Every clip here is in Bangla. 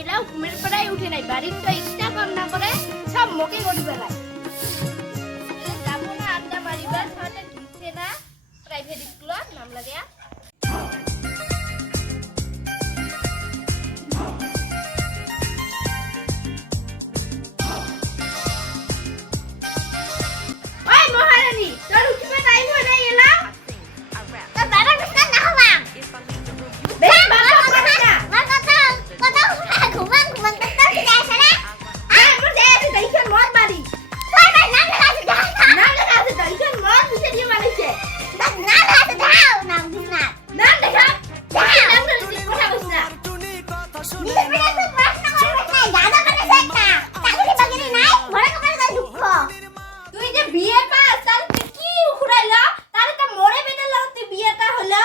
এলাও ঘুমের পড়ায় উঠে নাই বাড়ির তো ইচ্ছা কম না করে সব মুখে গড়ি বেলায় যাবো না আড্ডা মারিবার সাথে দিচ্ছে না প্রাইভেট স্কুলত নাম লাগিয়া ওই মহারানী তোর উঠবে টাইম হয়ে নাই এলাও তো দাদা কৃষ্ণ না হবা বেশ বাবা কথা না কথা কথা ঘুমান ঘুমান তো যাইছ না মোর যাইছে দেখেন মোর বাড়ি তোর বাড়ি নাম লেখা আছে দেখেন মোর দিছে দিয়ে বানাইছে নাম লেখা আছে দাও নাম দিছ না নাম লেখা নাম দিছি কথা কইছ না নিজে বিনা তো প্রশ্ন করছ না দাদা করে সেটা চাকরি বাকরি নাই ঘরে কপালে যাই দুঃখ তুই যে বিয়ে পাস তাহলে তুই কি উখড়াইলা তাহলে তো মোরে বেটালা তুই বিয়েটা হলো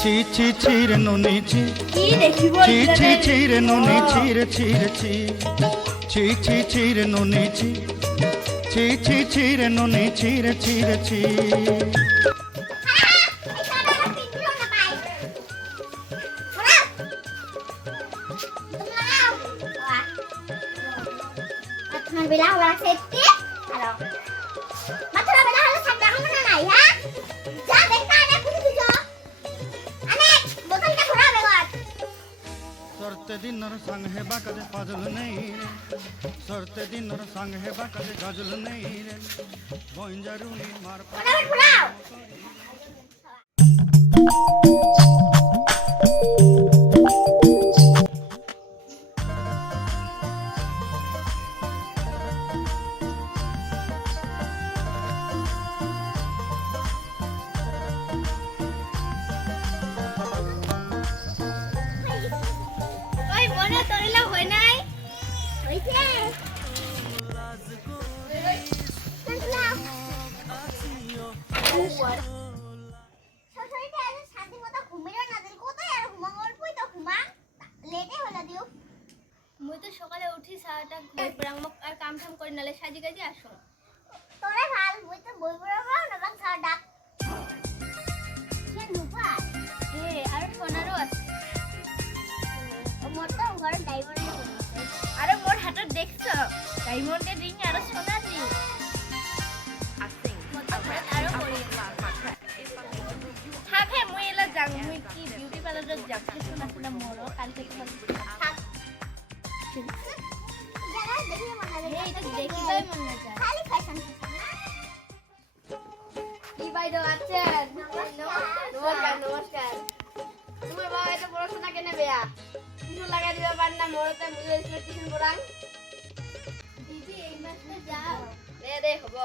ছি ছি ছি রে নুনি ছি কি দেখিব ছি ছি ছি রে নুনি ছি রে ছি রে ছি ছি ছি ছি রে নুনি ছি ছি ছি ছি রে নুনি ছি রে ছি রে ছি Mas bilang orang safety. Halo. Mata bilang halo sadar kamu nanai ya? Jangan bekta ada kudu kudu. Anek, botol ka khura begot. सरते दिनर संग है बाकदे पाजल नहीं रे सरते दिनर संग है बाकदे गजल नहीं रे गोंजरुनी मार Mana khurao? ওই বনে তোরিলা হই নাই হইছে। সরসরিতে আজ শান্তি মতো ঘুমিরও না দিল কত আর ঘুমাং অল্পই তো ঘুমা লেটে হলো দিও মুই তো সকালে উঠি সারাটা বই পড়াং মোক আর কাম ঠাম করে নালে সাজি গাজি আসো তোরে ভাল বই তো বই পড়াবো না বাং সার ডাক কেন নুপা হে আর সোনারও আছে ও মোর তো ঘর ড্রাইভারে আরে মোর হাতত দেখছো ডায়মন্ডের রিং আর সোনার রিং আরো করি থাক হে মুই এলা যাং মুই কি বিউটি পার্লারত যাম সোনা সোনা মোর কালকে তোমার থাক জানা দেখি মনে হে এটা দেখিবাই মন না যায় খালি ফ্যাশন কি বাইদো আছেন নমস্কার নমস্কার তোমার বাবা এত পড়াশোনা কেন বেয়া কিছু লাগাই দিবা পার না মোরতে মুই স্কুল টিউশন পড়াং দিদি এই মাসে যাও দে হবো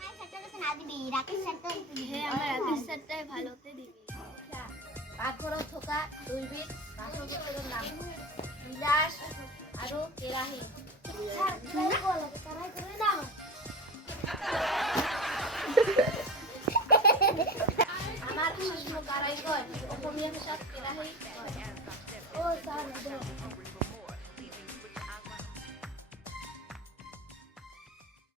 নাই সেটা না দিবি রাকেশ সেটা হে আমার রাকেশ স্যারটাই ভালোতে দিবি কাজ করো থোকা দুই বিট কাজও করতে নাম গ্লাস আরো কেরাহি স্যার ট্রাই করো ট্রাই করে দাও আমার শাশুড়ি কারাই কয় অসমীয়া ভাষাত কেরাহি কয় ও স্যার